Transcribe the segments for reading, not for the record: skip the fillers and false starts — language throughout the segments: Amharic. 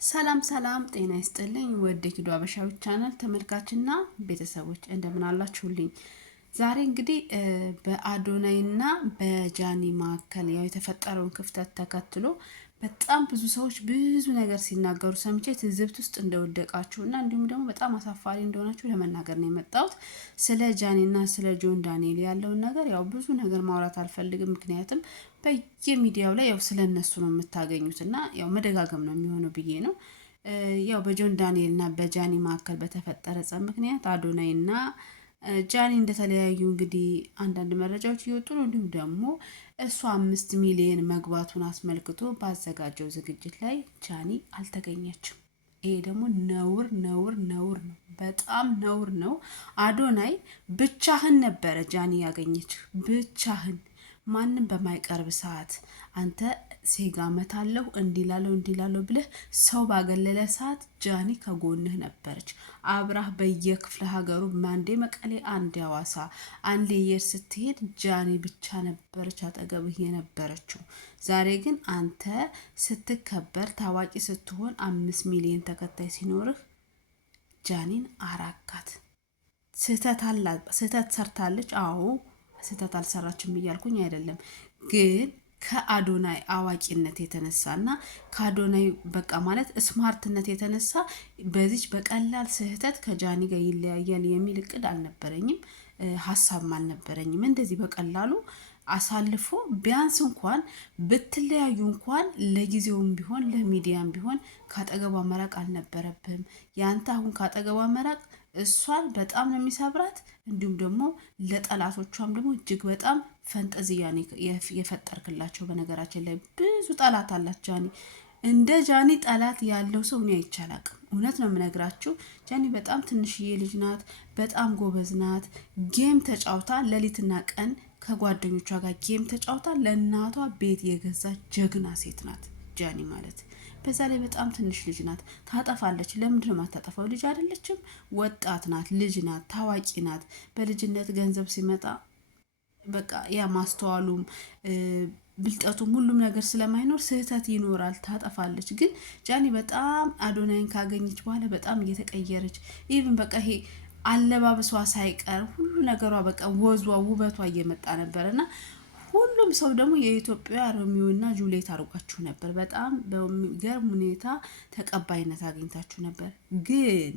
ሰላም ሰላም ጤና ይስጥልኝ ወደ ኪዶ አበሻዊ ቻናል ተመልካችና ቤተሰቦች እንደምን አላችሁልኝ? ዛሬ እንግዲህ በአዶናይና በጃኒ መካከል ያው የተፈጠረውን ክፍተት ተከትሎ በጣም ብዙ ሰዎች ብዙ ነገር ሲናገሩ ሰምቼ ትዝብት ውስጥ እንደወደቃችሁና እንዲሁም ደግሞ በጣም አሳፋሪ እንደሆናችሁ ለመናገር ነው የመጣሁት። ስለ ጃኒና ስለ ጆን ዳንኤል ያለውን ነገር ያው ብዙ ነገር ማውራት አልፈልግም፣ ምክንያቱም በየሚዲያው ላይ ያው ስለነሱ ነው የምታገኙት እና ያው መደጋገም ነው የሚሆነው ብዬ ነው። ያው በጆን ዳንኤል እና በጃኒ መካከል በተፈጠረ ጸብ ምክንያት አዶናይ እና ጃኒ እንደተለያዩ እንግዲህ አንዳንድ መረጃዎች እየወጡ ነው። እንዲሁም ደግሞ እሱ 5 ሚሊዮን መግባቱን አስመልክቶ ባዘጋጀው ዝግጅት ላይ ጃኒ አልተገኘችም። ይሄ ደግሞ ነውር ነውር ነውር ነው፣ በጣም ነውር ነው። አዶናይ ብቻህን ነበረ ጃኒ ያገኘች፣ ብቻህን ማንም በማይቀርብ ሰዓት አንተ ሴጋ መታለሁ እንዲላለው ብለህ ሰው ባገለለ ሰዓት ጃኒ ከጎንህ ነበረች። አብራህ በየክፍለ ሀገሩ አንዴ መቀሌ፣ አንዴ ሐዋሳ፣ አንዴ የት ስትሄድ ጃኒ ብቻ ነበረች አጠገብህ የነበረችው። ዛሬ ግን አንተ ስትከበር ታዋቂ ስትሆን 5 ሚሊዮን ተከታይ ሲኖርህ ጃኒን አራካት። ስህተት ሰርታለች። አዎ ስህተት አልሰራችም እያልኩኝ አይደለም፣ ግን ከአዶናይ አዋቂነት የተነሳና ከአዶናይ በቃ ማለት ስማርትነት የተነሳ በዚች በቀላል ስህተት ከጃኒ ጋር ይለያያል የሚል እቅድ አልነበረኝም፣ ሀሳብም አልነበረኝም። እንደዚህ በቀላሉ አሳልፎ ቢያንስ እንኳን ብትለያዩ እንኳን ለጊዜውም ቢሆን ለሚዲያም ቢሆን ካጠገቧ መራቅ አልነበረብህም። ያንተ አሁን ካጠገቧ መራቅ እሷን በጣም ነው የሚሰብራት። እንዲሁም ደግሞ ለጠላቶቿም ደግሞ እጅግ በጣም ፈንጠዝያን የፈጠርክላቸው። በነገራችን ላይ ብዙ ጠላት አላት ጃኒ። እንደ ጃኒ ጠላት ያለው ሰው እኔ አይቼ አላቅም። እውነት ነው የምነግራችሁ። ጃኒ በጣም ትንሽዬ ልጅ ናት፣ በጣም ጎበዝ ናት። ጌም ተጫውታ ሌሊትና ቀን ከጓደኞቿ ጋር ጌም ተጫውታ ለእናቷ ቤት የገዛ ጀግና ሴት ናት ጃኒ ማለት። በዛ ላይ በጣም ትንሽ ልጅ ናት፣ ታጠፋለች። ለምንድን ነው የማታጠፋው? ልጅ አይደለችም? ወጣት ናት፣ ልጅ ናት፣ ታዋቂ ናት። በልጅነት ገንዘብ ሲመጣ በቃ ያ ማስተዋሉም ብልጠቱም ሁሉም ነገር ስለማይኖር ስህተት ይኖራል፣ ታጠፋለች። ግን ጃኒ በጣም አዶናይን ካገኘች በኋላ በጣም እየተቀየረች ኢቭን በቃ ይሄ አለባበሷ ሳይቀር ሁሉ ነገሯ በቃ ወዟ ውበቷ እየመጣ ነበር እና ሁሉም ሰው ደግሞ የኢትዮጵያ ሮሚዮ እና ጁሊየት አድርጓችሁ ነበር። በጣም በሚገርም ሁኔታ ተቀባይነት አግኝታችሁ ነበር። ግን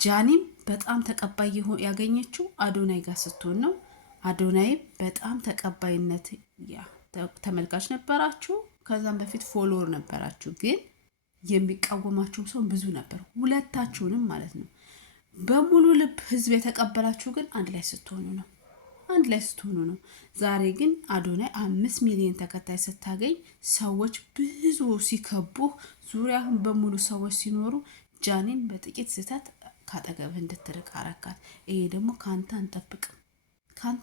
ጃኒም በጣም ተቀባይ ያገኘችው አዶናይ ጋር ስትሆን ነው። አዶናይም በጣም ተቀባይነት ተመልካች ነበራችሁ፣ ከዛም በፊት ፎሎወር ነበራችሁ። ግን የሚቃወማችሁ ሰው ብዙ ነበር፣ ሁለታችሁንም ማለት ነው። በሙሉ ልብ ህዝብ የተቀበላችሁ ግን አንድ ላይ ስትሆኑ ነው። ዛሬ ግን አዶናይ 5 ሚሊዮን ተከታይ ስታገኝ ሰዎች ብዙ ሲከቡህ ዙሪያህን በሙሉ ሰዎች ሲኖሩ ጃኒን በጥቂት ስህተት ካጠገብህ እንድትርቅ አረካት። ይሄ ደግሞ ከአንተ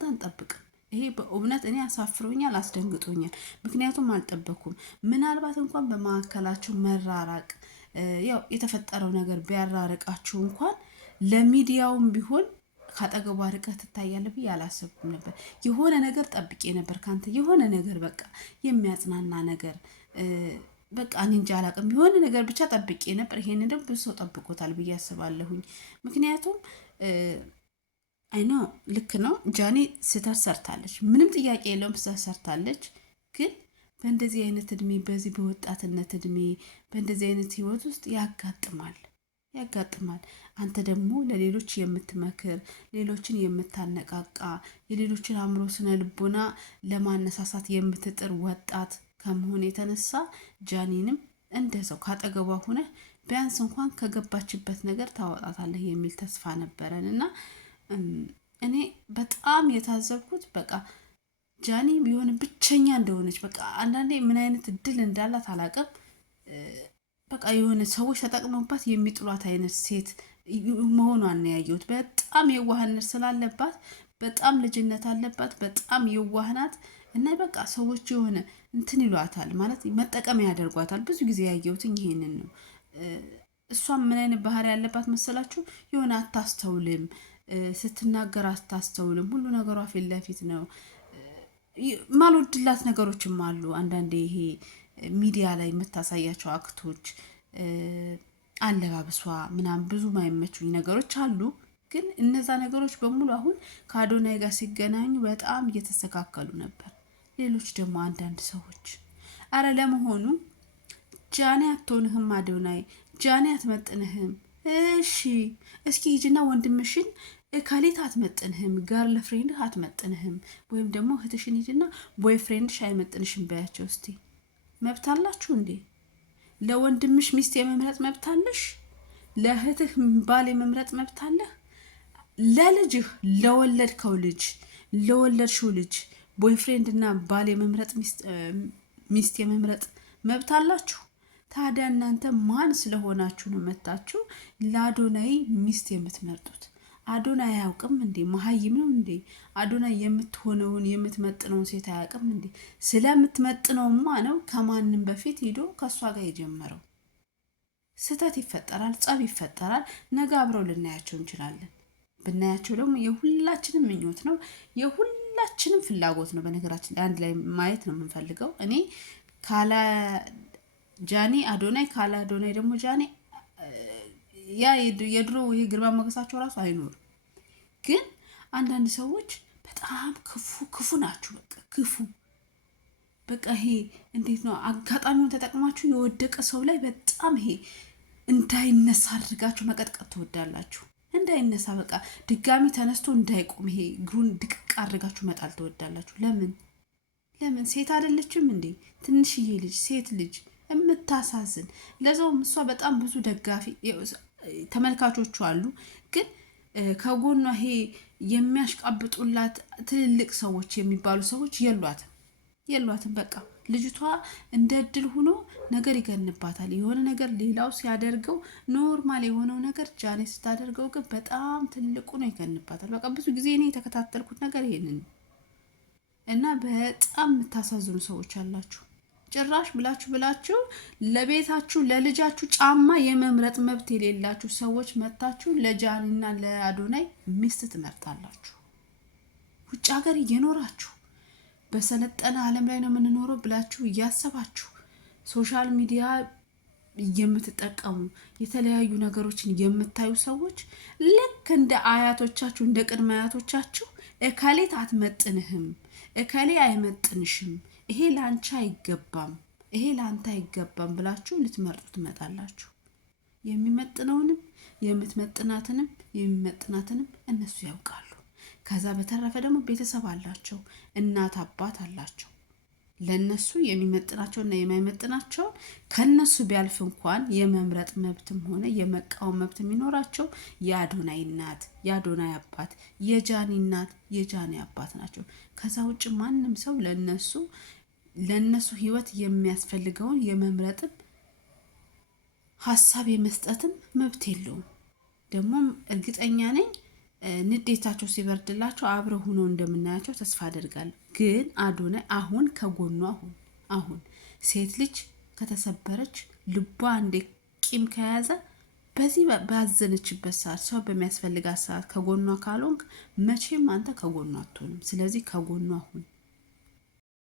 አንጠብቅም። ይሄ በእውነት እኔ አሳፍሮኛል፣ አስደንግጦኛል። ምክንያቱም አልጠበኩም። ምናልባት እንኳን በመካከላችሁ መራራቅ ያው የተፈጠረው ነገር ቢያራርቃችሁ እንኳን ለሚዲያውም ቢሆን ካጠገቧ ርቀህ ትታያለህ ብዬ አላሰብኩም ነበር። የሆነ ነገር ጠብቄ ነበር ካንተ፣ የሆነ ነገር በቃ የሚያጽናና ነገር በቃ እኔ እንጃ አላቅም፣ የሆነ ነገር ብቻ ጠብቄ ነበር። ይሄንን ደግሞ ብዙ ሰው ጠብቆታል ብዬ አስባለሁኝ። ምክንያቱም አይኖ ልክ ነው፣ ጃኒ ስህተት ሰርታለች፣ ምንም ጥያቄ የለውም፣ ስህተት ሰርታለች። ግን በእንደዚህ አይነት እድሜ፣ በዚህ በወጣትነት እድሜ፣ በእንደዚህ አይነት ህይወት ውስጥ ያጋጥማል። አንተ ደግሞ ለሌሎች የምትመክር፣ ሌሎችን የምታነቃቃ፣ የሌሎችን አእምሮ ስነ ልቦና ለማነሳሳት የምትጥር ወጣት ከመሆን የተነሳ ጃኒንም እንደዛው ካጠገቧ ሆነ ቢያንስ እንኳን ከገባችበት ነገር ታወጣታለህ የሚል ተስፋ ነበረን እና እኔ በጣም የታዘብኩት በቃ ጃኒ ቢሆን ብቸኛ እንደሆነች በቃ አንዳንዴ ምን አይነት እድል እንዳላት አላውቅም። በቃ የሆነ ሰዎች ተጠቅመውባት የሚጥሏት አይነት ሴት መሆኗን ነው ያየሁት። በጣም የዋህነት ስላለባት፣ በጣም ልጅነት አለባት፣ በጣም የዋህናት እና በቃ ሰዎች የሆነ እንትን ይሏታል ማለት መጠቀሚያ ያደርጓታል። ብዙ ጊዜ ያየሁት ይሄንን ነው። እሷም ምን አይነት ባህሪ ያለባት መሰላችሁ? የሆነ አታስተውልም፣ ስትናገር አታስተውልም። ሁሉ ነገሯ ፊት ለፊት ነው። ማልወድላት ነገሮችም አሉ አንዳንዴ ይሄ ሚዲያ ላይ የምታሳያቸው አክቶች አለባበሷ ምናምን ብዙ ማይመቹኝ ነገሮች አሉ። ግን እነዛ ነገሮች በሙሉ አሁን ከአዶናይ ጋር ሲገናኙ በጣም እየተስተካከሉ ነበር። ሌሎች ደግሞ አንዳንድ ሰዎች አረ ለመሆኑ ጃኒ አትሆንህም፣ አዶናይ ጃኒ አትመጥንህም። እሺ እስኪ ሂጂና ወንድምሽን እካሌት አትመጥንህም፣ ጋርል ፍሬንድህ አትመጥንህም፣ ወይም ደግሞ እህትሽን ሂጂና ቦይ ፍሬንድሽ አይመጥንሽም በያቸው እስቲ። መብት አላችሁ እንዴ? ለወንድምሽ ሚስት የመምረጥ መብት አለሽ። ለእህትህ ባል የመምረጥ መብት አለህ። ለልጅህ ለወለድከው ልጅ ለወለድሽው ልጅ ቦይፍሬንድ እና ባል የመምረጥ ሚስት የመምረጥ መብት አላችሁ። ታዲያ እናንተ ማን ስለሆናችሁ ነው መታችሁ ለአዶናይ ሚስት የምትመርጡት? አዶናይ አያውቅም እንዴ? መሀይም ነው እንዴ? አዶናይ የምትሆነውን የምትመጥነውን ሴት አያውቅም እንዴ? ስለምትመጥነውማ ነው ከማንም በፊት ሄዶ ከእሷ ጋር የጀመረው። ስህተት ይፈጠራል፣ ጸብ ይፈጠራል። ነገ አብረው ልናያቸው እንችላለን። ብናያቸው ደግሞ የሁላችንም ምኞት ነው፣ የሁላችንም ፍላጎት ነው። በነገራችን ላይ አንድ ላይ ማየት ነው የምንፈልገው። እኔ ካላ ጃኒ አዶናይ፣ ካላ አዶናይ ደግሞ ጃኒ፣ ያ የድሮ ይሄ ግርማ ሞገሳቸው ራሱ አይኖርም። ግን አንዳንድ ሰዎች በጣም ክፉ ናችሁ። በቃ ክፉ በቃ ይሄ እንዴት ነው አጋጣሚውን ተጠቅማችሁ የወደቀ ሰው ላይ በጣም ይሄ እንዳይነሳ አድርጋችሁ መቀጥቀጥ ትወዳላችሁ። እንዳይነሳ በቃ ድጋሚ ተነስቶ እንዳይቆም ይሄ እግሩን ድቅቅ አድርጋችሁ መጣል ትወዳላችሁ። ለምን ሴት አይደለችም እንዴ? ትንሽዬ ልጅ ሴት ልጅ የምታሳዝን ለዛውም እሷ በጣም ብዙ ደጋፊ ተመልካቾቹ አሉ። ግን ከጎኗ ይሄ የሚያሽቃብጡላት ትልልቅ ሰዎች የሚባሉ ሰዎች የሏትም። በቃ ልጅቷ እንደ እድል ሆኖ ነገር ይገንባታል። የሆነ ነገር ሌላው ሲያደርገው ኖርማል የሆነው ነገር ጃኒ ስታደርገው ግን በጣም ትልቁ ነው ይገንባታል። በቃ ብዙ ጊዜ እኔ የተከታተልኩት ነገር ይሄንን እና በጣም የምታሳዝኑ ሰዎች አላችሁ። ጭራሽ ብላችሁ ለቤታችሁ ለልጃችሁ ጫማ የመምረጥ መብት የሌላችሁ ሰዎች መታችሁ ለጃኒና ለአዶናይ ሚስት ትመርጣላችሁ። ውጭ ሀገር እየኖራችሁ በሰለጠነ ዓለም ላይ ነው የምንኖረው ብላችሁ እያሰባችሁ ሶሻል ሚዲያ የምትጠቀሙ የተለያዩ ነገሮችን የምታዩ ሰዎች ልክ እንደ አያቶቻችሁ እንደ ቅድመ አያቶቻችሁ እከሌት አትመጥንህም፣ እከሌ አይመጥንሽም፣ ይሄ ላንቺ አይገባም፣ ይሄ ላንተ አይገባም ብላችሁ ልትመርጡ ትመጣላችሁ። የሚመጥነውንም የምትመጥናትንም የሚመጥናትንም እነሱ ያውቃሉ። ከዛ በተረፈ ደግሞ ቤተሰብ አላቸው፣ እናት አባት አላቸው። ለነሱ የሚመጥናቸውና የማይመጥናቸውን ከነሱ ቢያልፍ እንኳን የመምረጥ መብትም ሆነ የመቃወም መብት የሚኖራቸው የአዶናይ እናት፣ የአዶናይ አባት፣ የጃኒ እናት፣ የጃኒ አባት ናቸው። ከዛ ውጭ ማንም ሰው ለነሱ ህይወት የሚያስፈልገውን የመምረጥም ሀሳብ የመስጠትም መብት የለውም። ደግሞም እርግጠኛ ነኝ ንዴታቸው ሲበርድላቸው አብረው ሆኖ እንደምናያቸው ተስፋ አደርጋለሁ። ግን አዶናይ አሁን ከጎኗ አሁን ሴት ልጅ ከተሰበረች ልቧ እንደ ቂም ከያዘ በዚህ ባዘነችበት ሰዓት ሰው በሚያስፈልጋት ሰዓት ከጎኗ ካልሆንክ መቼም አንተ ከጎኗ አትሆንም። ስለዚህ ከጎኗ አሁን